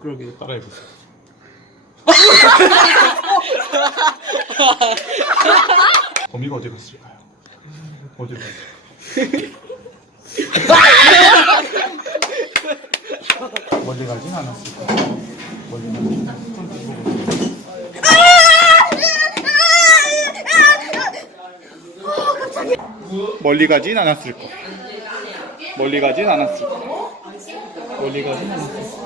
그러게 따라해보세요. 거미가 어디 갔을까요? 어디 갔을까요? 멀리 가진 않았을 거예요. 멀리 가진 않았을 거예요. 멀리 가진 않았을 거예요. 멀리 가진 않았을 거예요. 멀리 가진 않았을 거예요.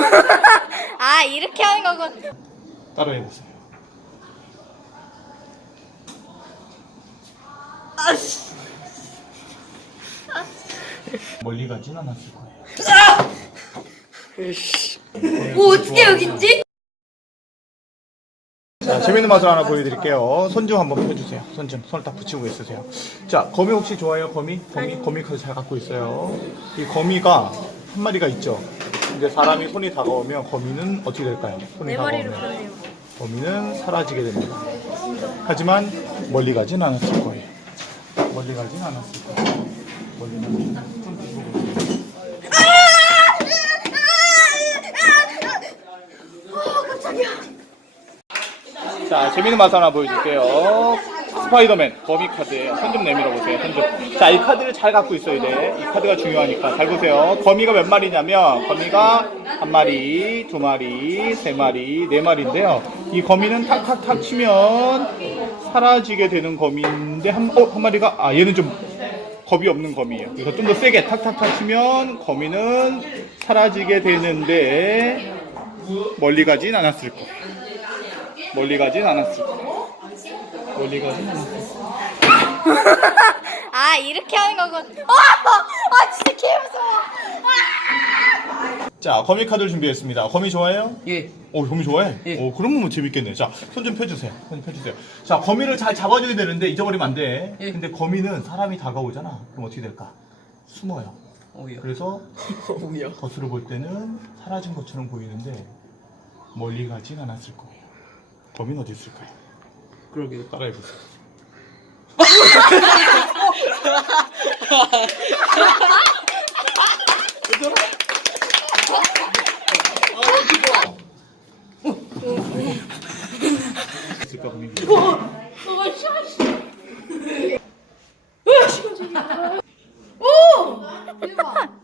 아 이렇게 하는 거군. 따라해보세요. 멀리 가진 않았을 거예요. 뭐 어떻게 여기 있지? 자, 재밌는 맛을 하나 보여드릴게요. 손 좀 한번 펴주세요. 손 좀, 손을 딱 붙이고 있으세요. 자, 거미 혹시 좋아해요? 거미? 거미, 거미 카드 잘 갖고 있어요. 이 거미가 한 마리가 있죠. 근데 사람이 손이 다가오면 거미는 어떻게 될까요? 손이 네 마리로 다가오면. 거미는 사라지게 됩니다. 하지만 멀리 가진 않았을 거예요. 멀리 가진 않았을 거예요. 멀리 가진 않았을 거예요. 자, 재밌는 맛 하나 보여줄게요. 스파이더맨 거미. 손좀 내밀어 보세요. 손 좀. 자, 이 카드를 잘 갖고 있어야 돼. 이 카드가 중요하니까 잘 보세요. 거미가 몇 마리냐면 거미가 한 마리, 두 마리, 세 마리, 네 마리인데요. 이 거미는 탁탁탁 치면 사라지게 되는 거미인데 한, 어, 한 마리가 아 얘는 좀 겁이 없는 거미예요. 그래서 좀 더 세게 탁탁탁 치면 거미는 사라지게 되는데 멀리 가진 않았을 거예요. 멀리 가진 않았을 거예요. 거예요. 아 이렇게 하는 거군. 아, 아 진짜 개 무서워. 자, 거미 카드를 준비했습니다. 거미 좋아해요? 예. 어, 거미 좋아해? 예. 어, 그러면 뭐 재밌겠네. 자, 손 좀 펴주세요. 손좀 펴주세요. 자, 거미를 잘 잡아줘야 되는데 잊어버리면 안 돼. 예. 근데 거미는 사람이 다가오잖아. 그럼 어떻게 될까? 숨어요. 오야. 그래서 오야. 겉으로 볼 때는 사라진 것처럼 보이는데 멀리 가진 않았을 거예요. 거미는 어디 있을까요? 그러게 따라해보세요. 있을까 고민 중. 오! 대박.